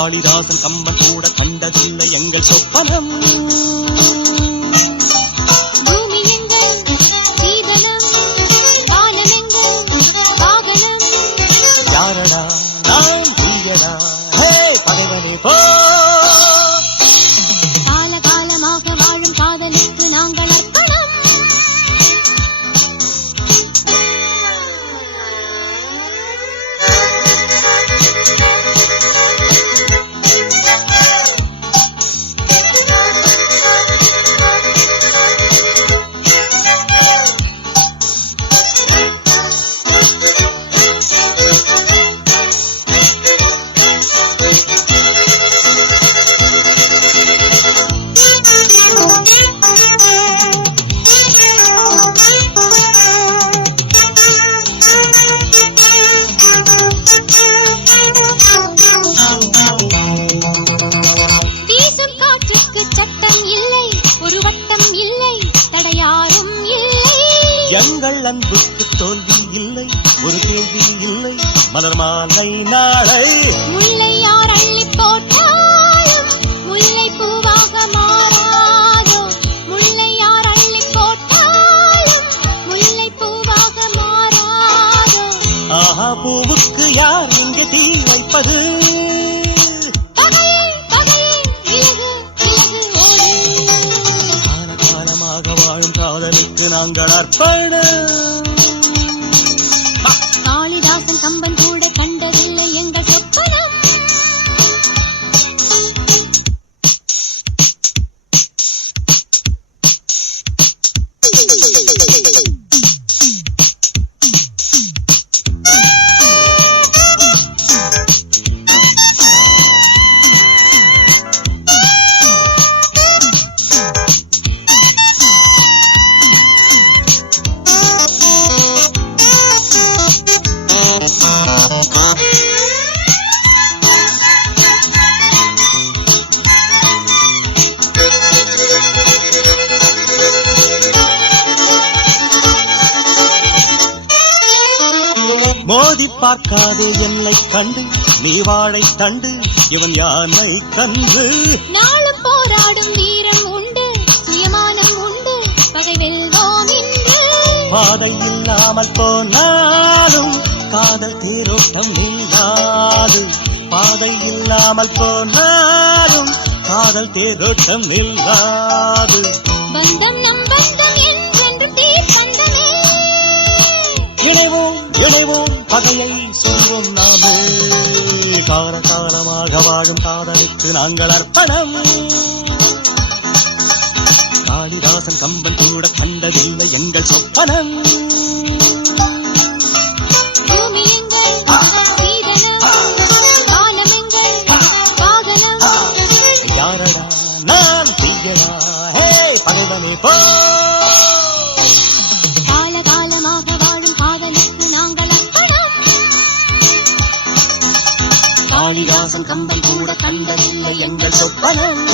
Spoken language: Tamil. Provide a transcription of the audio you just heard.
காளிதாசன் கம்பன் கூட கண்டதில்லை எங்கள் சொப்பனம். யாரடா நான் பகைவனே போ! ஒரு வட்டம் இல்லை தடையாரும் இல்லை. எங்கள் அன்புக்கு தோல்வி இல்லை ஒரு கேள்வி இல்லை. மலர் மாலை நாளை. முல்லை யார் அள்ளி போட்டாலும் முல்லை பூவாக மாறாதோ. முல்லை யார் அள்ளி போட்டாலும் முல்லை பூவாக மாறாதோ. ஆஹா பூவுக்கு யார் இங்கே தீ வைப்பது? காதலுக்கு நாங்கள் அர்ப்பணம். மோதி பார்க்காதே என்னை கண்டு நீ வாழை தண்டு இவன் யானை கன்று. நாளும் போராடும் வீரம் உண்டு சுயமானம் உண்டு பகை வெல்வோம் பாதை இல்லாமல் போனாலும் காதல் தேரோட்டம் நில்லாது. பாதை இல்லாமல் போனாலும் காதல் தேரோட்டம் நில்லாது. கதையை சொல்வோம் நாமே. கால வாழும் காதலுக்கு நாங்கள் அர்ப்பணம். காளிதாசன் கம்பன் கூட கண்டதில்லை எங்கள் சொப்பனம். கம்பை கூட கண்டதில்லை எங்கள் சொப்பனம்.